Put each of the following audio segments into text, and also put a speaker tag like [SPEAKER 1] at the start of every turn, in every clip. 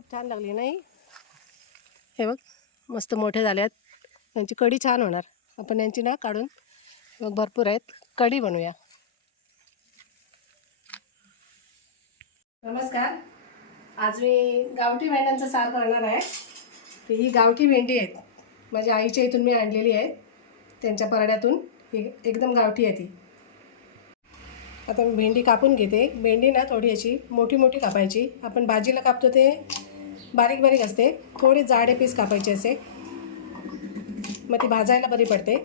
[SPEAKER 1] खूप छान लागली नाही? हे बघ मस्त मोठे झाले आहेत. यांची कढी छान होणार. आपण यांची ना काढून मग भरपूर आहेत. कढी बनवूया. नमस्कार. आज मी गावठी भेंड्यांचा सार करणार आहे. तर ही गावठी भेंडी आहेत. माझ्या आईच्या इथून मी आणलेली आहे. त्यांच्या परड्यातून ही एकदम गावठी आहे ती. आता मी भेंडी कापून घेते. भेंडी ना थोडी अशी मोठी मोठी कापायची. आपण भाजीला कापतो ते बारीक बारीक असते. थोडी जाडे पीस कापायचे असे. मग ती भाजायला बरी पडते.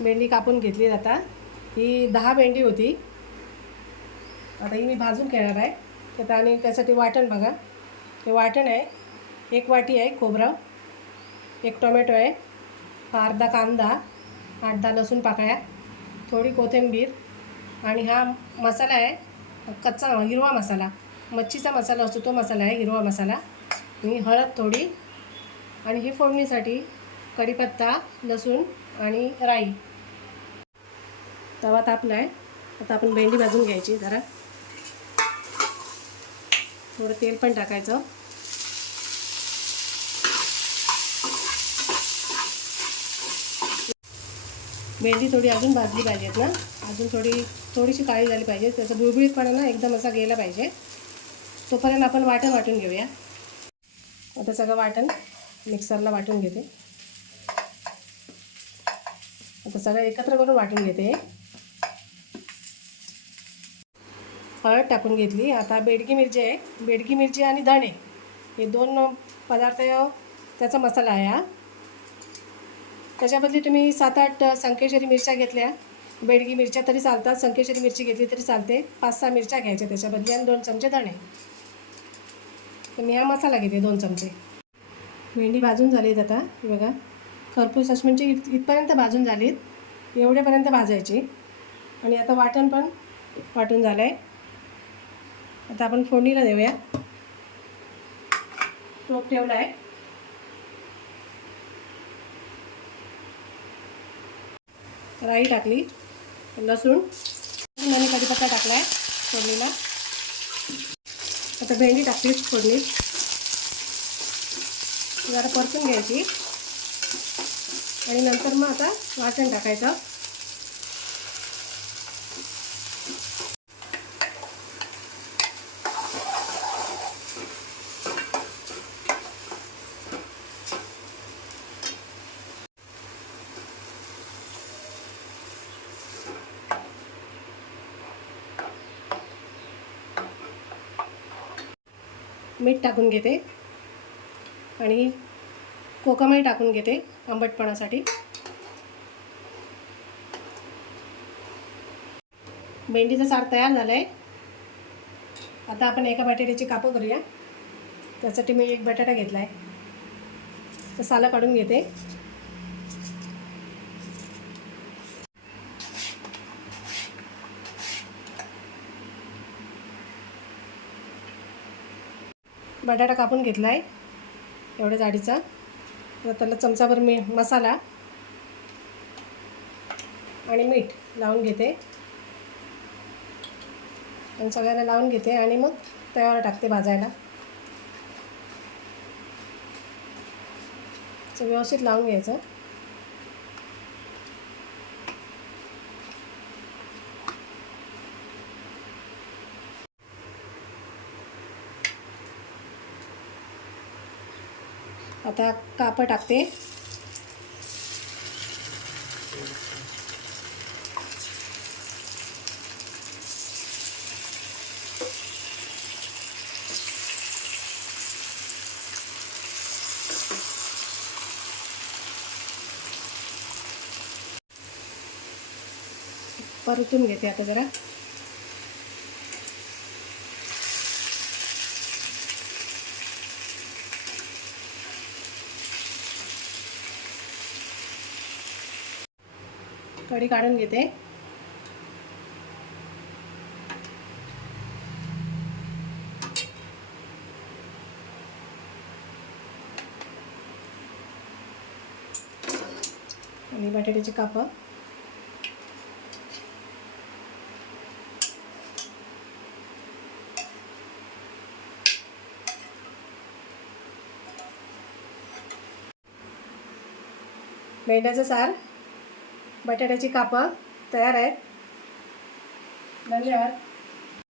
[SPEAKER 1] भेंडी कापून घेतली आता. ही दहा भेंडी होती. आता ही मी भाजून घेणार आहे. तर आणि त्यासाठी वाटण बघा. हे वाटण आहे. एक वाटी आहे खोबरं. एक टोमॅटो आहे. अर्धा कांदा आठ दहा लसूण पाकळ्या थोडी कोथिंबीर आणि हा मसाला आहे. कच्चा हिरवा मसाला. मच्छीचा मसाला असतो तो मसाला आहे हिरवा मसाला. आणि हळद थोडी. आणि हे फोडणीसाठी कढीपत्ता लसूण आणि राई. तवा तापला आहे आता आपण भेंडी भाजून घ्यायची जरा. थोडं तेल पण टाकायचं. भेंडी थोडी अजून भाजली पाहिजेत ना. अजून थोडी थोडीशी काळी झाली पाहिजे. त्याचा बुळबुळीतपणा ना एकदम असा गेला पाहिजे. तोपर्यंत आपण वाटण वाटून घेऊया. आता सगळं वाटण मिक्सरला वाटून घेते. आता सगळं एकत्र करून वाटून घेते. हळद टाकून घेतली. आता बेडगी मिरची आहे. बेडगी मिरची आणि धणे हे दोन पदार्थ त्याचा मसाला आहे हा. त्याच्याबदली तुम्ही सात आठ संकेश्वरी मिरच्या घेतल्या. बेडगी मिरच्या तरी चालतात. संकेश्वरी मिरची घेतली तरी चालते. पाच सहा मिरच्या घ्यायच्या त्याच्याबदली आणि दोन चमचे धणे. तर मी हा मसाला घेते दोन चमचे. भेंडी भाजून झालीत आता बघा. खरपूस असं म्हणजे इत इथपर्यंत भाजून झालीत एवढ्यापर्यंत भाजायची. आणि आता वाटण पण वाटून झालं आहे आता आपण फोडणीला देऊया. टोप ठेवला आहे राई टाकली लसूण आणि कढीपत्ता टाकला आहे फोडणीला. आता भेंडी टाकली फोडणी. जरा परतून घ्यायची. आणि नंतर मग आता वाटण टाकायचं. मीठ टाकून घेते. आणि कोकमही टाकून घेते आंबटपणासाठी. भेंडीचं सार तयार झालं आहे आता आपण एका बटाट्याची कापं करूया. त्यासाठी मी एक बटाटा घेतला आहे तर सालं काढून घेते. बटाटा कापून घेतला आहे एवढ्या जाडीचा त्याला चमचाभर मी मसाला आणि मीठ लावून घेते. आणि सगळ्यांना लावून घेते आणि मग तव्यावर टाकते भाजायला. व्यवस्थित लावून घ्यायचं. आता कापं टाकते. परतून घेते आता जरा. कढी काढून घेते. आणि बटाट्याचे काप. मेंढ्याचं सार बटाट्याची कापं तयार आहेत. धन्यवाद.